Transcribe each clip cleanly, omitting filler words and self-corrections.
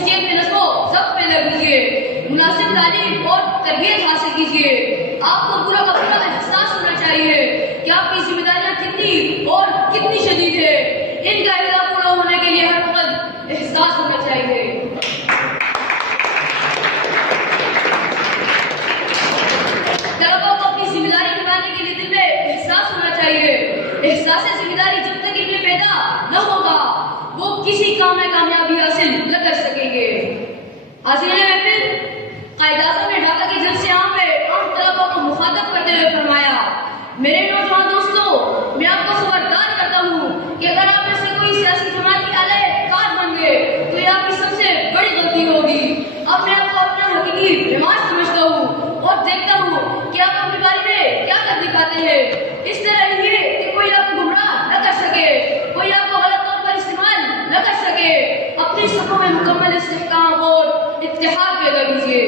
हैसियत में नस्बो ज़ब्त पे लगीजिए, मुनासिब तालीम और तरबियत हासिल कीजिए। आपको पूरा का पूरा एहसास होना चाहिए कि आपकी जिम्मेदारियां कितनी और कितनी शदीद है। इनका इरादा पूरा होने के लिए हर वक्त एहसास होना चाहिए। तलबा को अपनी जिम्मेदारी निभाने के लिए दिल में एहसास होना चाहिए। एहसास जिम्मेदारी जब तक इनमें पैदा न होगा वो किसी काम में कामयाबी हासिल न कर सकेंगे। हाज़िरीन महफिल, कायद-ए-आज़म ने ढाका के जलसे आम में आम तलबा को मुखातब करते हुए फरमाया, मेरे नौजवान दोस्तों, मैं आपको खबरदार करता हूँ कि अगर आप में से कोई सियासी जमात की अलग-कार बन गए तो ये आपकी सबसे बड़ी गलती होगी। अब मैं आपको अपना हकीकी रिवाज समझता हूँ और देखता हूँ कि आप अपनी बारी में क्या कर दिखाते हैं। इस तरह रहिए कि कोई आपको गुमराह न कर सके, कोई आपको गलत तौर पर इस्तेमाल न कर सके। अपनी सफों में मुकम्मल इस्तेहकाम और इत्तेहाद पैदा कीजिए।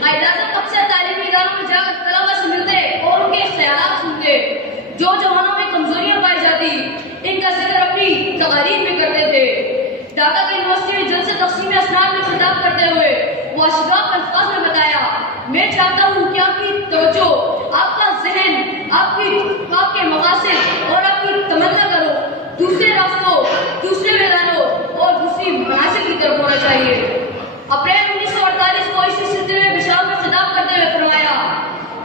कायद-ए-आज़म अक्सर तालीमी इदारों में जाकर तलबा से मिलते और उनके ख्यालात सुनते। जो जवानों में कमजोरियां पाई जाती इनका जिक्र अपनी तकारीर में करते थे। ढाका की यूनिवर्सिटी में जलसे तक़सीम असनाद में खिताब करते हुए वो अशराफ अल्फाज में बताया, मैं चाहता हूँ कि आपकी तवज्जो, आपका जहन, आपके मकासद और आपकी तमन्ना करो दूसरे रास्तों, दूसरे मैदानों और दूसरी मनासिब की तरफ होना चाहिए। अप्रैल 1948 को इस सिलसिले में पेशावर में खिताब करते हुए फरमाया,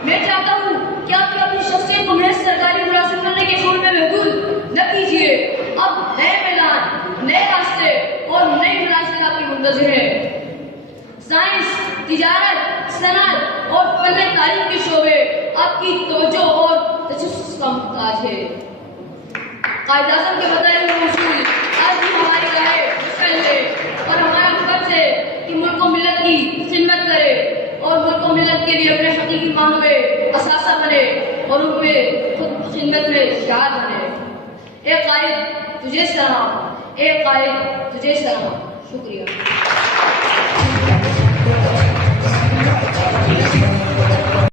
मैं चाहता हूँ कि आप अपनी शख्सियत को महज सरकारी मुलाजिम बनने के शोर में महदूद न कीजिए। अब नए मैदान, नए रास्ते और नई मुलाजिमत आपकी मुंतज़िर है। साइंस, तिजारत, सनअत और फन तालीम के शोबे आपकी तवज्जो और तजस्सुस का मुहताज है। कायद-ए-आज़म के बताए हुए उसूल आज भी हमारी राह मुश्किल है और हमारा फर्ज है कि मुल्क को मिल्लत की खिदमत करे और मुल्क को मिल्लत के लिए अपने हकीकी मानों में असासा बने और उनपे खुद खिदमत में शाद बने। ए कायद तुझे सलाम, ए कायद तुझे सलाम। शुक्रिया।